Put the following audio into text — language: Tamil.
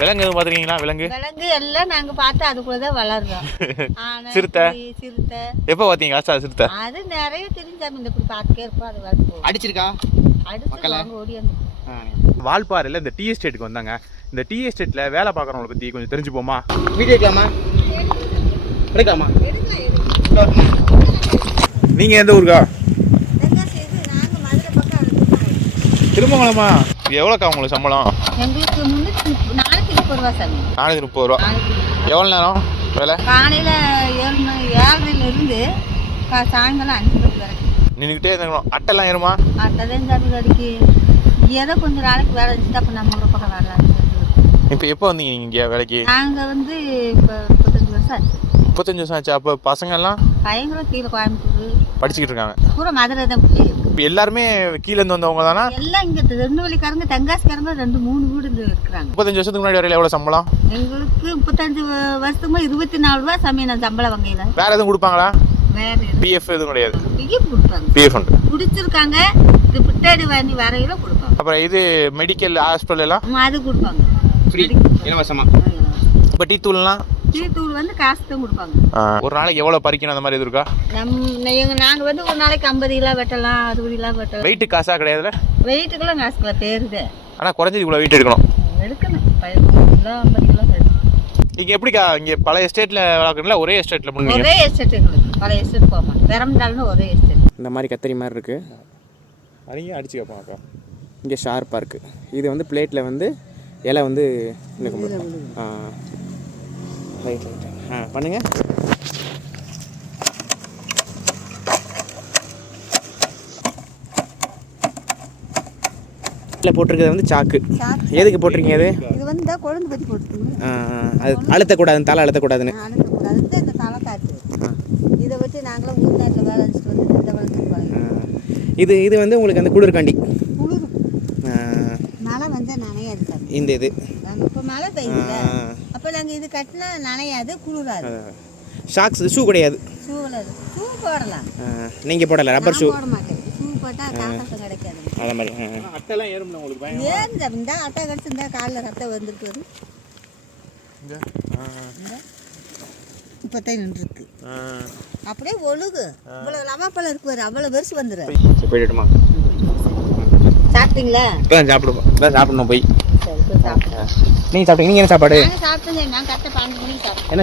விலங்கு எதுவும் பார்த்துருக்கீங்களா? விலங்கு எல்லாம் நாங்க பார்த்து அதுக்குள்ளதான் வளர்றோம். சிறுத்தை எப்போ பார்த்தீங்க சிறுத்தை? அது நிறைய தெரிஞ்சாம இந்த பார்த்துக்கே இருப்போம். அது வளர்த்து அடிச்சிருக்கா அடிச்சு ஓடியாந்து. வால்பாறையில் இந்த டீ எஸ்டேட்டுக்கு வந்தாங்க. இந்த டீ எஸ்டேட்ல வேலை பார்க்குறவங்களை பற்றி கொஞ்சம் தெரிஞ்சுப்போமா? வீடியோ எடுக்கலாமா? எடுக்கலாமா? நீங்கள் எந்த ஊருக்கா? திருமங்கலமா? எவ்வளோக்கா உங்களுக்கு சம்பளம்? எங்களுக்கு நாளைக்கு 30 ரூபா சாமி. நாளைக்கு 30 ரூபா. எவ்வளோ நேரம் வேலை? காலையில் 7:30 சாயங்காலம் 5 மணிக்கு வரைக்கும் நின்றுக்கிட்டே இருந்தோம். அட்டைலாம் ஏறுமா? அட்டை தான் சாமி கடிக்கு. ஏதோ கொஞ்சம் நாளைக்கு வேலை வச்சுட்டு அப்போ நம்ம ஒரு பக்கம் வரலாம். இப்போ எப்போ வந்தீங்க இங்கே வேலைக்கு? நாங்கள் வந்து இப்போ 35 வருஷம் ஆச்சு. 35 வருஷம் ஆச்சு. அப்போ பசங்கள்லாம் பையங்களும் கீழே கோயம்புத்தூர் படிச்சுக்கிட்டு இருக்காங்க. பூரா மதுரை தான் பிள்ளைங்க. இப்போ எல்லாருமே கீழேருந்து வந்தவங்க தானா? எல்லாம் இங்கே திருநெல்வேலிக்காரங்க தென்காசிக்காரங்க 2-3 வீடு இருக்காங்க. 35 வருஷத்துக்கு முன்னாடி வரையில எவ்வளோ சம்பளம்? எங்களுக்கு 35 வருஷமா 24 ரூபா சாமி நான் சம்பளம் வகையில. வேற எதுவும் கொடுப்பாங்களா? வேற பிஎஃப் எதுவும் கிடையாது. பிஎஃப் கொடுப்பாங்க. பிஎஃப் உண்டு. குடிச்சிருக்காங்க. இது பிட்டாடி வாங்கி வரையில கொடுப்பாங்க. அப்புறம் இது மெடிக்கல் ஹாஸ்பிட்டல் எல்லாம் அது கொடுப்பாங்க. ஃப்ரீ இலவசமா. இப்போ டீ தூள்லாம்? டீ தூள் வந்து காசு தான் கொடுப்பாங்க. ஒரு நாளைக்கு எவ்வளோ பறிக்கணும் அந்த மாதிரி எது இருக்கா? நாங்கள் வந்து ஒரு நாளைக்கு 50 கிலோ வெட்டலாம், 60 கிலோ வெட்டலாம். வெயிட்டு காசா கிடையாதுல? வெயிட்டுக்கெல்லாம் காசுக்குள்ள தேருது. ஆனால் குறைஞ்சது இவ்வளோ வெயிட் எடுக்கணும். எடுக்கணும். 15 கிலோ 50 கிலோ எடுக்கணும். இங்கே எப்படிக்கா இங்கே பல எஸ்டேட்டில் வளர்க்குறீங்களா ஒரே எஸ்டேட்டில் பண்ணுவீங்க? ஒரே எஸ்டேட் எங்களுக்கு. பல எஸ்டேட் போக மாட்டோம். பெரம்டால்னு ஒரே எஸ்டேட். இந்த மாதிரி கத்தரி மாதிரி இருக்குது. அதையும் அடிச்சு கேட்போம் அக்கா. இங்கே ஷார்ப்பாக இருக்குது. இது வந்து பிளேட்டில் வந்து இலை வந்து இன்னும் ரைட் பண்ணுங்கள். இதில் போட்டிருக்கிறது வந்து சாக்கு. எதுக்கு போட்டிருக்கீங்க? அது இது வந்து கொழுந்து பற்றி போட்டுருங்க. அது அழுத்தக்கூடாதுன்னு, தலை அழுத்தக்கூடாதுன்னு. அழுத்தக்கூடாது. இந்த தலை காற்று இதை வச்சு நாங்களும் ஊர் நாட்டில் வேலை வச்சுட்டு வந்து இந்த வளர்த்துருப்பாங்க. இது வந்து உங்களுக்கு அந்த குளிர்காண்டி குளிர் மழை வந்தால் நனையாது சார். இந்த இது இப்போ மழை பெய்யுது. அப்போ நாங்கள் இது கட்டினா நனையாது, குளிராது. ஷாக்ஸ் ஷூ கிடையாது. ஷூ போடலாம். நீங்கள் போடலை? ரப்பர் ஷூ போட மாட்டேன். ஷூ போட்டால் காக்காசம் கிடைக்காது. அதே மாதிரி அட்டைலாம் ஏறும்ல உங்களுக்கு? ஏன் இந்த அட்டை கடிச்சிருந்தா காலில் ரத்தம் வந்துட்டு வரும். இப்போத்தான் நின்றுருக்கு. அப்படியே ஒழுகு. இவ்வளோ லவாப்பழம் இருக்கு, அவ்வளோ பெருசு வந்துடும். போயிட்டுமா? சாப்பிட்டீங்களா? சாப்பிடணும் போய். சரி, போய் சாப்பிட்டேன். நீங்கள் சாப்பிட்டீங்க? நீங்கள் என்ன சாப்பாடு? நாங்கள் சாப்பிட்டுங்க. நான் கரெக்டாக 12 மணிக்கு சாப்பிட்டேன். என்ன